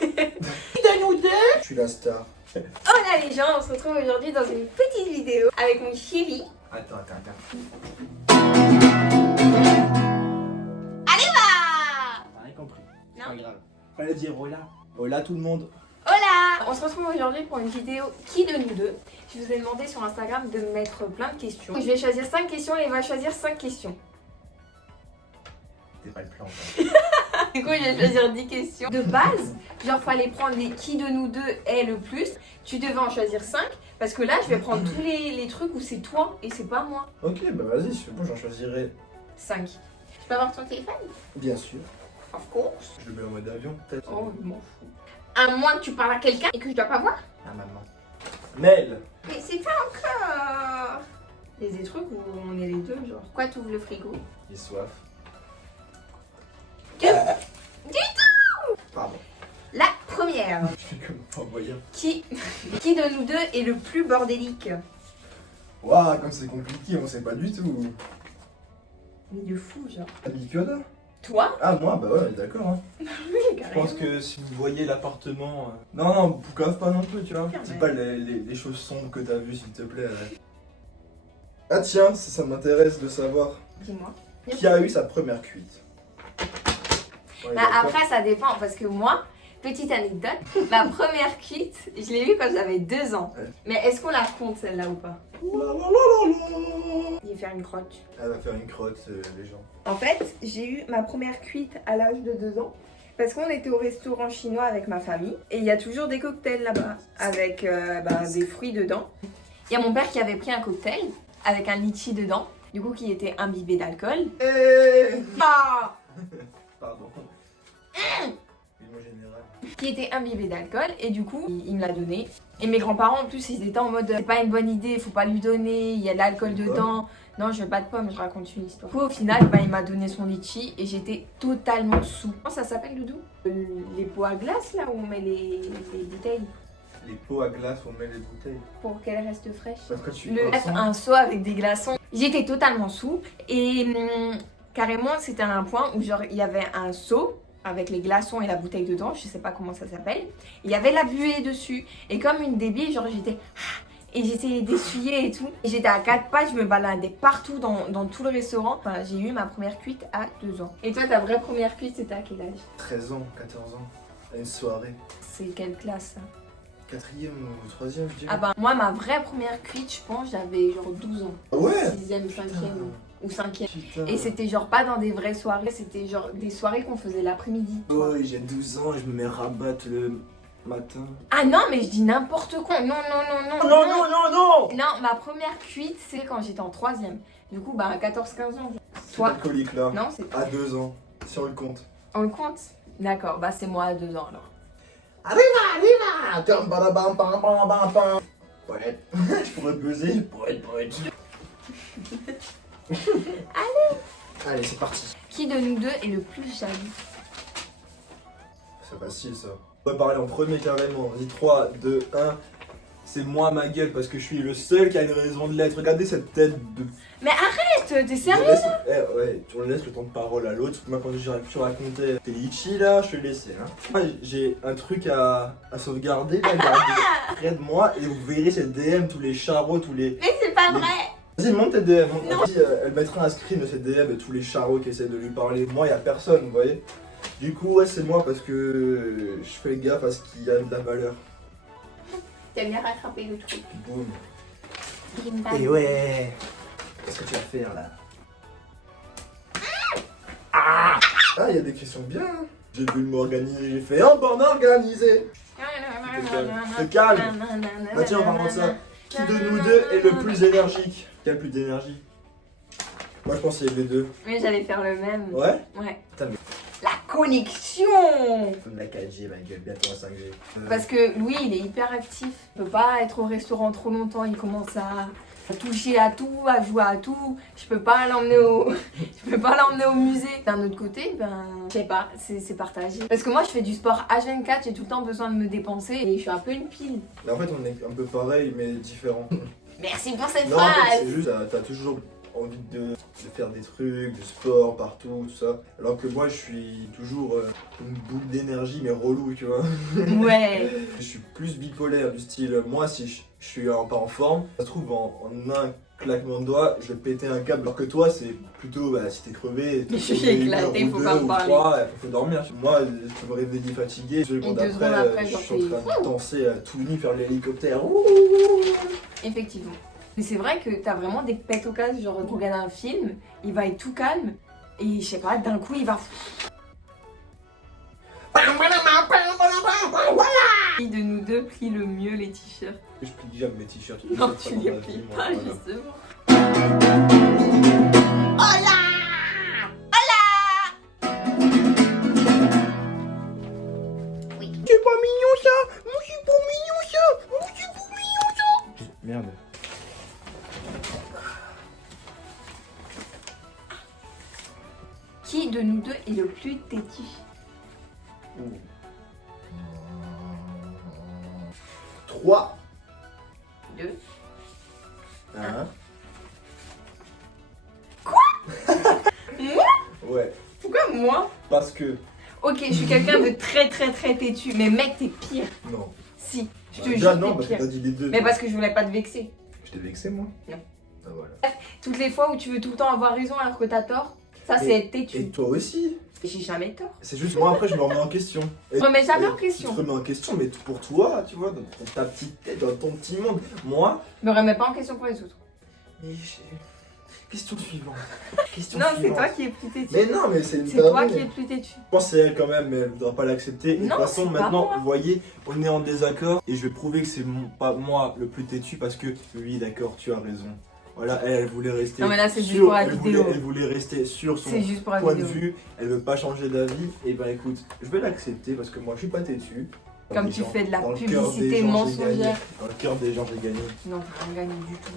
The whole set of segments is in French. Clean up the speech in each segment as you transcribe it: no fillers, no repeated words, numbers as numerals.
De nous deux. Je suis la star. Hola les gens, on se retrouve aujourd'hui dans une petite vidéo avec mon chéri. Attends. Allez va. T'as rien compris. Non. C'est pas grave. Fallait dire hola. Hola tout le monde. Hola. On se retrouve aujourd'hui pour une vidéo qui de nous deux. Je vous ai demandé sur Instagram de me mettre plein de questions. Je vais choisir 5 questions et il va choisir 5 questions. C'était pas le plan. Du coup, je vais choisir 10 questions. De base, genre fallait prendre les qui de nous deux est le plus. Tu devais en choisir 5 parce que là, je vais prendre tous les trucs où c'est toi et c'est pas moi. Ok, bah vas-y, si moi j'en choisirai. 5. Je peux avoir ton téléphone? Bien sûr. Of course. Je le mets en mode avion, peut-être. Oh, je m'en fous. À moins que tu parles à quelqu'un et que je dois pas voir. Ah, maman. Mel. Mais c'est pas encore. Il y a des trucs où on est les deux, genre. Pourquoi tu ouvres le frigo? J'ai soif. Du tout. Pardon. La première. Je fais comme pas moyen. Qui de nous deux est le plus bordélique? Waouh, comme c'est compliqué, on sait pas du tout. Mais de fou, genre. Yoda. Toi? Ah, moi, bah ouais, d'accord. Hein. Oui, Je pense que si vous voyez l'appartement. Non, boucave pas non plus, tu vois. Quand Dis même. pas les choses sombres que t'as vues, s'il te plaît. Ah, tiens, ça m'intéresse de savoir. Dis-moi. Qui a eu sa première cuite? Ouais, Bah d'accord. après, ça dépend parce que moi, petite anecdote, ma première cuite, je l'ai eue quand j'avais 2 ans. Ouais. Mais est-ce qu'on la compte celle-là ou pas? La la la la la. Il va faire une crotte. Elle va faire une crotte, les gens. En fait, j'ai eu ma première cuite à l'âge de 2 ans. Parce qu'on était au restaurant chinois avec ma famille. Et il y a toujours des cocktails là-bas. Avec des fruits dedans. Il y a mon père qui avait pris un cocktail. Avec un litchi dedans. Du coup, qui était imbibé d'alcool. Ah, Pardon. Dis-moi général. qui était imbibé d'alcool. Et du coup, il me l'a donné. Et mes grands-parents, en plus, ils étaient en mode c'est pas une bonne idée, faut pas lui donner, il y a de l'alcool dedans. Non, je veux pas de pommes, je raconte une histoire. Du coup, au final, il m'a donné son litchi et j'étais totalement sous. Comment ça s'appelle, Doudou? Les pots à glace, là, où on met les bouteilles Les pots à glace, on met les bouteilles. pour qu'elles restent fraîches. Après, tu Bref, un seau avec des glaçons. J'étais totalement sous et carrément, c'était à un point où genre il y avait un seau avec les glaçons et la bouteille dedans, je sais pas comment ça s'appelle. Il y avait la buée dessus et comme une débile, genre j'étais et j'essayais d'essuyer et tout. Et j'étais à 4 pattes, je me baladais partout dans tout le restaurant. Enfin, j'ai eu ma première cuite à 2 ans. Et toi, ta vraie première cuite, c'était à quel âge? 13 ans, 14 ans. À une soirée. C'est quelle classe ça? 4e ou 3e, je dirais. Ah bah moi, ma vraie première cuite, je pense, j'avais genre 12 ans. Ah ouais. 6e, 5e ou 5e. Putain. Et c'était genre pas dans des vraies soirées, c'était genre des soirées qu'on faisait l'après-midi. Ouais, j'ai 12 ans et je me mets rabattre le matin. Ah non, mais je dis n'importe quoi. Non. Non, ma première cuite, c'est quand j'étais en 3e. Du coup, bah à 14-15 ans. C'est Toi? alcoolique là. Non, c'est... À 2 ans. Si on le compte. On le compte? D'accord, bah c'est moi à 2 ans alors. Arriva. Tiens, badabam, pam, pam, pam, pam. Poète. Je pourrais buzzer. Poète. Allez, c'est parti. Qui de nous deux est le plus jaloux? C'est facile ça. On va parler en premier carrément. Vas-y, 3, 2, 1. C'est moi ma gueule parce que je suis le seul qui a une raison de l'être. Regardez cette tête de. Mais arrête, t'es Je sérieux? laisse- ouais, tu laisses le temps de parole à l'autre. Moi, quand j'aurais pu raconter tes litchis là, je te laissais. Hein. Moi, j'ai un truc à sauvegarder. Là, près de moi et vous verrez ces DM, tous les charros, tous les. Mais c'est pas Les- vrai! Vas-y, monte tes DM. Vas-y, elle mettra un screen de ces DM de tous les charros qui essaient de lui parler. Moi, y a personne, vous voyez. Du coup, ouais, c'est moi parce que je fais gaffe à ce qu'il y a de la valeur. T'aimes bien rattraper le truc. Boum. Bim, bam. Et ouais. Qu'est-ce que tu vas faire là? Ah, il y a des questions bien. Hein. J'ai voulu m'organiser, j'ai fait un borne organisé. Te calme. Bah tiens, en parlant de ça, qui de nous deux est le plus énergique? Qui a le plus d'énergie? Moi je pense que c'est les deux. Oui, j'allais faire le même. Ouais? Ouais. Putain, mais La connexion! comme la 4G, ma gueule, bientôt la 5G. Parce que Louis, il est hyper actif. Il peut pas être au restaurant trop longtemps. Il commence à toucher à tout, à jouer à tout. Je peux pas l'emmener au musée. D'un autre côté, ben, je sais pas, c'est partagé. Parce que moi, je fais du sport H24. J'ai tout le temps besoin de me dépenser et je suis un peu une pile. Mais en fait, on est un peu pareil, mais différent. Merci pour cette Non, en fait, phrase. c'est juste, t'as toujours envie de faire des trucs, de sport partout, tout ça. Alors que moi, je suis toujours une boule d'énergie, mais relou, tu vois. Ouais. Je suis plus bipolaire, du style, moi, si je suis pas en forme, ça se trouve, en un claquement de doigts, je vais péter un câble. Alors que toi, c'est plutôt, si t'es crevé, Je suis éclaté, faut pas me parler. Faut dormir. Moi, je me réveille fatigué, 2 secondes Et 2 secondes après, je genre, suis en train de danser tout nu, faire l'hélicoptère. Effectivement. Mais c'est vrai que t'as vraiment des pètes au casque, genre tu regardes un film, il va être tout calme, et je sais pas, d'un coup il va... Qui de nous deux plie le mieux les t-shirts? Je plie jamais mes t-shirts. Non, tu les plies pas, justement. C'est pas mignon ça! Moi c'est pas mignon ça! Moi c'est pas mignon ça! Merde. Qui de nous deux est le plus têtu? 3, 2. 1. Moi? Ouais, Pourquoi moi? parce que. Ok, je suis quelqu'un de très têtu, mais mec t'es pire. Non. Si, je te Déjà, jure non, t'es parce que pire. t'as dit les deux. Mais parce que je voulais pas te vexer. Je t'ai vexé moi? Non. Ah voilà. Toutes les fois où tu veux tout le temps avoir raison alors que t'as tort, ça c'est être Et têtu. toi aussi? J'ai jamais tort. C'est juste moi après je me remets en question. Et- Je remets jamais et en question. Tu te remets en question, mais pour toi, tu vois, dans ta petite tête, dans ton petit monde. Moi, Je me remets pas en question pour les autres. mais question suivante. Question Non, c'est suivante. toi qui es plus têtu. Mais non, mais c'est une C'est toi dinguerie. qui es plus têtu. Je pense que c'est elle quand même, mais elle ne voudra pas l'accepter. Et de Non, toute façon, c'est pas maintenant, moi. vous voyez, on est en désaccord. Et je vais prouver que c'est pas moi le plus têtu parce que, oui, d'accord, tu as raison. Voilà, elle voulait rester Non, mais là, c'est juste sur- pour la elle vidéo. elle voulait rester sur son C'est juste pour la point de vidéo. vue. Elle veut pas changer d'avis. Et ben écoute, je vais l'accepter parce que moi, je suis pas têtu. Dans Comme les tu gens- fais de la dans le cœur des publicité gens, j'ai mensongère. gagné. Dans le cœur des gens, j'ai gagné. Non, t'as rien gagné du tout.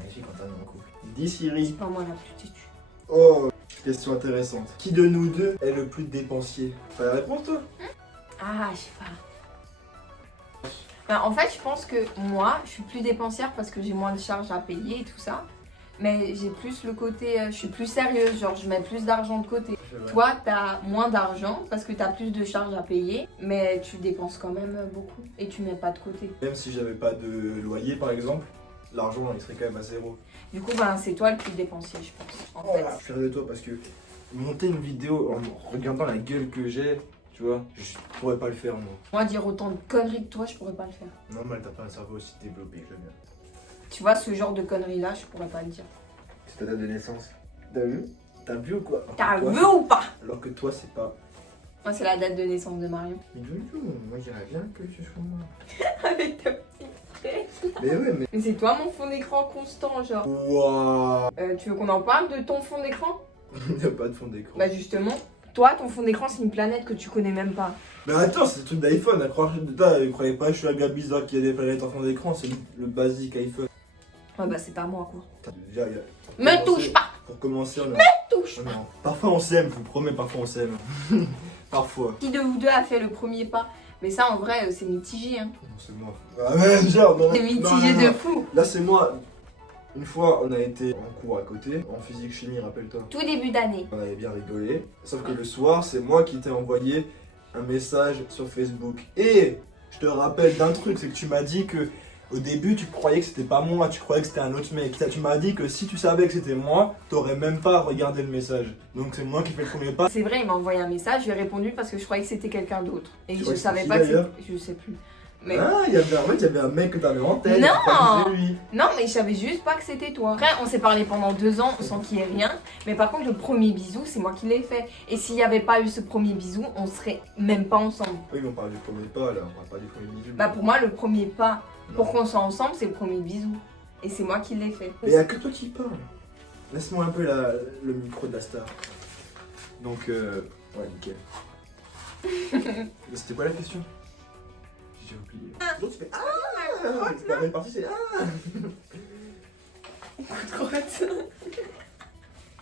Magnifique quand t'as un couple. Dis Siri. C'est pas moi la plus têtu. Oh, question intéressante. Qui de nous deux est le plus dépensier? T'as la réponse toi? Ah, je sais pas. Ben, en fait, je pense que moi, je suis plus dépensière parce que j'ai moins de charges à payer et tout ça. Mais j'ai plus le côté, je suis plus sérieuse, genre je mets plus d'argent de côté. Toi, t'as moins d'argent parce que t'as plus de charges à payer, mais tu dépenses quand même beaucoup et tu mets pas de côté. Même si j'avais pas de loyer par exemple, l'argent il serait quand même à zéro. Du coup, ben, c'est toi le plus dépensier, je pense. En fait. Je suis fier de toi parce que monter une vidéo en regardant la gueule que j'ai, tu vois, je pourrais pas le faire moi. Moi, dire autant de conneries que toi, je pourrais pas le faire. Normal, t'as pas un cerveau aussi développé que le mien. Tu vois, ce genre de conneries-là, je pourrais pas le dire. C'est ta date de naissance. T'as vu? T'as vu ou quoi? T'as Toi, vu ou pas? Alors que toi c'est pas. Moi, c'est la date de naissance de Marion. Mais du tout, moi j'irais bien que tu sois moi. Avec ta petite tête. Mais ouais, mais. Mais c'est toi mon fond d'écran constant, genre. Wouah! Tu veux qu'on en parle de ton fond d'écran? Il a pas de fond d'écran. Bah justement, toi, ton fond d'écran, c'est une planète que tu connais même pas. Mais attends, c'est le truc d'iPhone, croyez pas que je suis un gars bizarre qui a des planètes en fond d'écran, c'est le basique iPhone. Ouais, bah c'est pas moi, quoi. Déjà, Me touche pas! Pour commencer, on Touche pas! non. Parfois on s'aime, je vous promets, parfois on s'aime. Parfois. Qui de vous deux a fait le premier pas? Mais ça, en vrai, c'est mitigé, hein. Non, c'est moi. Ah ouais, genre, non, C'est non, mitigé non, de non. fou. Là, c'est moi. Une fois, on a été en cours à côté, en physique-chimie, rappelle-toi. Tout début d'année. On avait bien rigolé. Sauf que le soir, c'est moi qui t'ai envoyé un message sur Facebook. Et je te rappelle d'un truc, c'est que tu m'as dit que au début, tu croyais que c'était pas moi, tu croyais que c'était un autre mec. Tu m'as dit que si tu savais que c'était moi, t'aurais même pas regardé le message. Donc c'est moi qui fais le premier pas. C'est vrai, il m'a envoyé un message, je lui ai répondu parce que je croyais que c'était quelqu'un d'autre. Et Tu je crois que savais c'est pas qui, que d'ailleurs c'était. Je sais plus. Mais Ah, il y avait un mec que t'avais en tête. Non. tu crois que c'était lui. non, mais je savais juste pas que c'était toi. Après, on s'est parlé pendant 2 ans sans qu'il y ait rien. Mais par contre, le premier bisou, c'est moi qui l'ai fait. Et s'il n'y avait pas eu ce premier bisou, on serait même pas ensemble. Oui, mais on parle du premier pas là, on parle pas du premier bisou. Bah pour moi, le premier pas Non. pour qu'on soit ensemble, c'est le premier bisou. Et c'est moi qui l'ai fait. Mais il n'y a que toi qui parle. Laisse-moi un peu le micro de la star. Donc, ouais, nickel. C'était quoi la question? J'ai oublié. L'autre, tu fais Ah! La première partie, c'est Ah!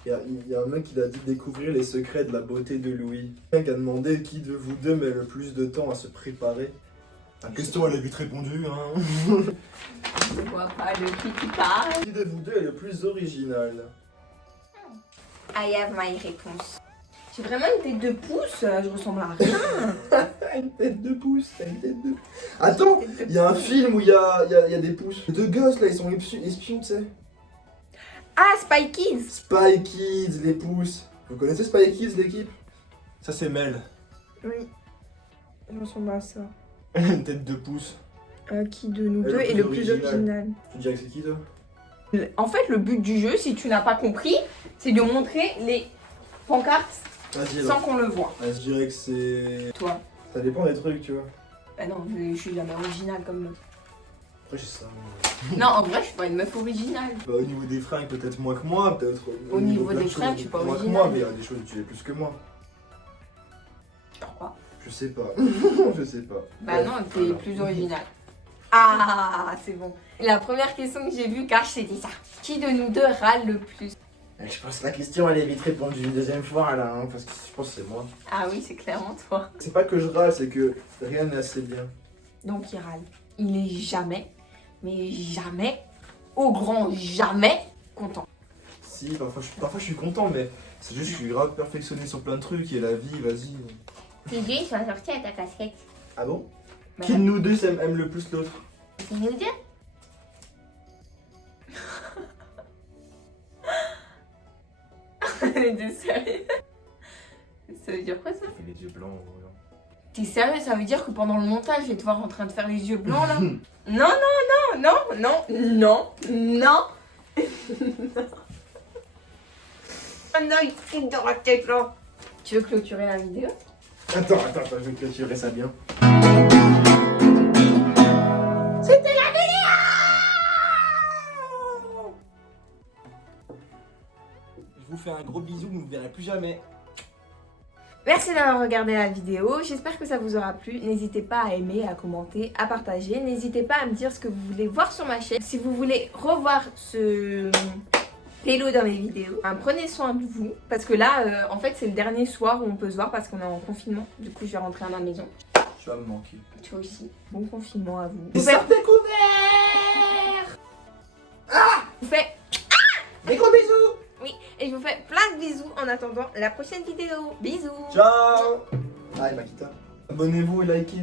Il y a un mec qui a dit découvrir les secrets de la beauté de Louis. Un mec a demandé qui de vous deux met le plus de temps à se préparer. La question, elle est vite répondue, hein. Je vois pas le qui parle. Qui de vous deux est le plus original? I have my réponse. J'ai vraiment une tête de pouce, je ressemble à rien. Une tête de pouce, une tête de... Attends, il y a un film où il y a des pouces. Les deux gosses là, ils sont espions, tu sais. Ah, Spy Kids. Spy Kids, les pouces. Vous connaissez Spy Kids, l'équipe? Ça c'est Mel. Oui, je ressemble à ça. Elle a une tête de pouce. Qui de nous Et deux le est plus le plus original. original? Tu dirais que c'est qui toi? En fait, le but du jeu, si tu n'as pas compris, c'est de montrer les pancartes Vas-y sans alors. qu'on le voit. Je dirais que c'est... Toi. Ça dépend des trucs, tu vois. Bah non, je suis jamais originale comme l'autre. Après j'ai ça. Non, en vrai, je suis pas une meuf originale. Bah, au niveau des fringues, peut-être moins que moi, peut-être. Au niveau plein de des choses, fringues, je suis pas moins que originale. moi, mais il y a des choses que tu es plus que moi. Pourquoi? Je sais pas. Je sais pas. Bah Ouais, non, t'es voilà. plus originale. Ah, c'est bon. La première question que j'ai vue, Cash, c'était ça. Qui de nous deux râle le plus? Je pense que la question elle est vite répondue une deuxième fois là, hein, parce que je pense que c'est moi. Ah oui, c'est clairement toi. C'est pas que je râle, c'est que rien n'est assez bien. Donc il râle. Il est jamais, mais jamais, au grand jamais, content. Si, parfois je suis content, mais c'est juste que je suis grave perfectionné sur plein de trucs et la vie, vas-y. Tes yeux, ils sont sortis à ta casquette. Ah bon? Bah Qui de ouais. nous deux aime le plus l'autre? C'est nous deux? T'es sérieux? Ça veut dire quoi ça? Il les yeux blancs. Voilà. T'es sérieux? Ça veut dire que pendant le montage, je vais te voir en train de faire les yeux blancs là? Non, non, non, non, non, non, non. Oh non, il fout dans la tête là. Tu veux clôturer la vidéo? Attends, je vais clôturer ça bien. C'était la vidéo! Je vous fais un gros bisou, vous ne me verrez plus jamais. Merci d'avoir regardé la vidéo, j'espère que ça vous aura plu. N'hésitez pas à aimer, à commenter, à partager. N'hésitez pas à me dire ce que vous voulez voir sur ma chaîne. Si vous voulez revoir ce hello dans mes vidéos, prenez soin de vous. Parce que là, en fait, c'est le dernier soir où on peut se voir parce qu'on est en confinement. Du coup, je vais rentrer à ma maison. Tu vas me manquer. Toi aussi. Bon confinement à vous. Et Vous ça faites... découvert. Vous faites... Des gros bisous. Oui, et je vous fais plein de bisous en attendant la prochaine vidéo. Bisous. Ciao. Ah, Makita. Abonnez-vous et likez.